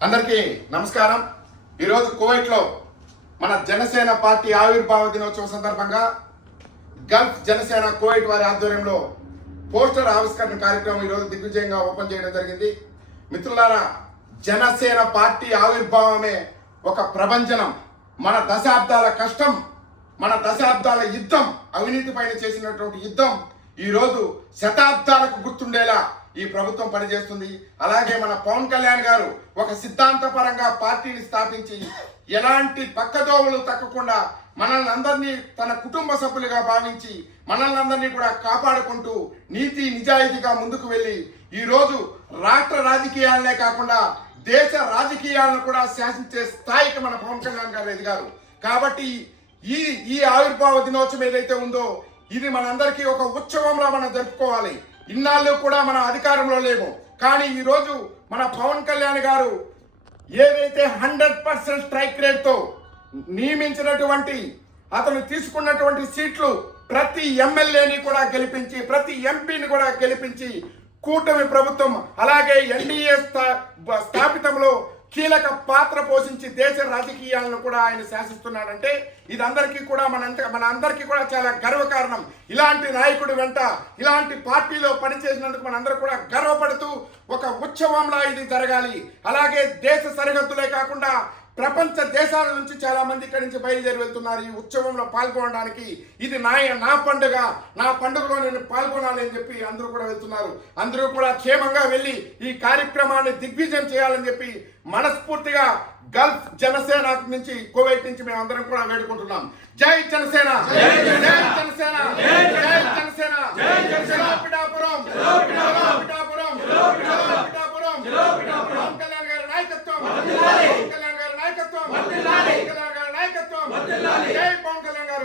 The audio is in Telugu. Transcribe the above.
అందరికీ నమస్కారం. ఈరోజు కువైట్లో మన జనసేన పార్టీ ఆవిర్భావ దినోత్సవం సందర్భంగా గల్ఫ్ జనసేన కువైట్ వారి ఆధ్వర్యంలో పోస్టర్ ఆవిష్కరణ కార్యక్రమం ఈరోజు దిగ్విజయంగా ఓపెన్ చేయడం జరిగింది. మిత్రులారా జనసేన పార్టీ ఆవిర్భావమే ఒక ప్రపంచనం మన దశాబ్దాల కష్టం మన దశాబ్దాల యుద్ధం అవినీతి పైన చేసినటువంటి యుద్ధం ఈరోజు శతాబ్దాలకు గుర్తుండేలా ఈ ప్రభుత్వం పనిచేస్తుంది. అలాగే మన పవన్ కళ్యాణ్ గారు ఒక సిద్ధాంతపరంగా పార్టీని స్థాపించి ఎలాంటి పక్కదోవలు తక్కకుండా మనల్ని అందరినీ తన కుటుంబ సభ్యులుగా భావించి మనల్ని అందరినీ కూడా కాపాడుకుంటూ నీతి నిజాయితీగా ముందుకు వెళ్ళి ఈరోజు రాష్ట్ర రాజకీయాలనే కాకుండా దేశ రాజకీయాలను కూడా శాసించే స్థాయికి మన పవన్ కళ్యాణ్ గారు ఎదిగారు. కాబట్టి ఈ ఈ ఆవిర్భావ దినోత్సవం ఏదైతే ఉందో ఇది మనందరికీ ఒక ఉత్సవంలా మనం జరుపుకోవాలి. ఇన్నాళ్ళు కూడా మన అధికారంలో లేము. కానీ ఈరోజు మన పవన్ కళ్యాణ్ గారు ఏదైతే హండ్రెడ్ పర్సెంట్ స్ట్రైక్ రేట్తో నియమించినటువంటి అతను తీసుకున్నటువంటి సీట్లు ప్రతి ఎమ్మెల్యేని కూడా గెలిపించి ప్రతి ఎంపీని కూడా గెలిపించి కూటమి ప్రభుత్వం అలాగే ఎన్డీఏ స్థాపితంలో కీలక పాత్ర పోషించి దేశ రాజకీయాలను కూడా ఆయన శాసిస్తున్నాడంటే ఇది అందరికీ కూడా మన మన అందరికీ కూడా చాలా గర్వకారణం. ఇలాంటి నాయకుడి వెంట ఇలాంటి పార్టీలో పనిచేసినందుకు మనందరూ కూడా గర్వపడుతూ ఒక ఉత్సవంలా ఇది జరగాలి. అలాగే దేశ సరిహద్దులే కాకుండా ప్రపంచ దేశాల నుంచి చాలా మంది ఇక్కడి నుంచి బయలుదేరి వెళ్తున్నారు. ఈ ఉత్సవంలో పాల్గొనడానికి ఇది నా నా పండుగ. నా పండుగలో నేను పాల్గొనాలి అని చెప్పి అందరూ కూడా వెళ్తున్నారు. అందరూ కూడా క్షేమంగా వెళ్ళి ఈ కార్యక్రమాన్ని దిగ్విజయం చేయాలని చెప్పి మనస్ఫూర్తిగా గల్ఫ్ జనసేన నుంచి కువైట్ నుంచి మేము అందరం కూడా వేడుకుంటున్నాం. జై జనసేన! జై జనసేన జై జనసేన జై పిఠాపురం పిఠాపురం పిఠాపురం పవన్ కళ్యాణ్ గారి నాయకత్వం పవన్ కళ్యాణ్ గారి నాయకత్వం పవన్ కళ్యాణ్ గారి నాయకత్వం జై పవన్ కళ్యాణ్ గారు.